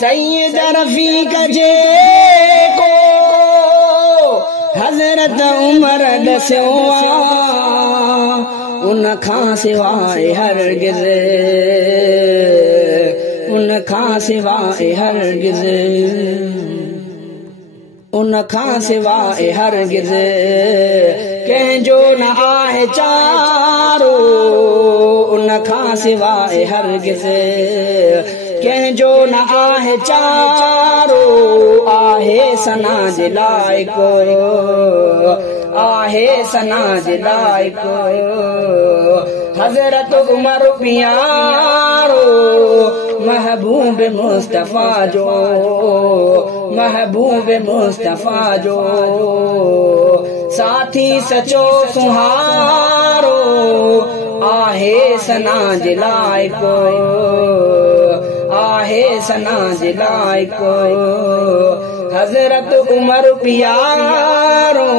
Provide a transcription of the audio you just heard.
सैयद रफीक जे को हज़रत उमर दस्यो उन खां सिवाए हरगिज़, उन खां सिवाए हरगिज़, उन खां सिवाए हरगिज़ कंहिंजो न आहे चारो, उन खां सिवाए हरगिज़ कंहिंजो न आहे चारो। आहे सना जे लाइक़ो, आहे सना जे लाइक़ो हज़रत उमर प्यारो, महबूब मुस्तफ़ा जो, महबूब मुस्तफ़ा जो साथी सचो सुहारो। आहे सना जे लाइक़ो, आहे सना जे लाइक़ो हज़रत उमर प्यारो।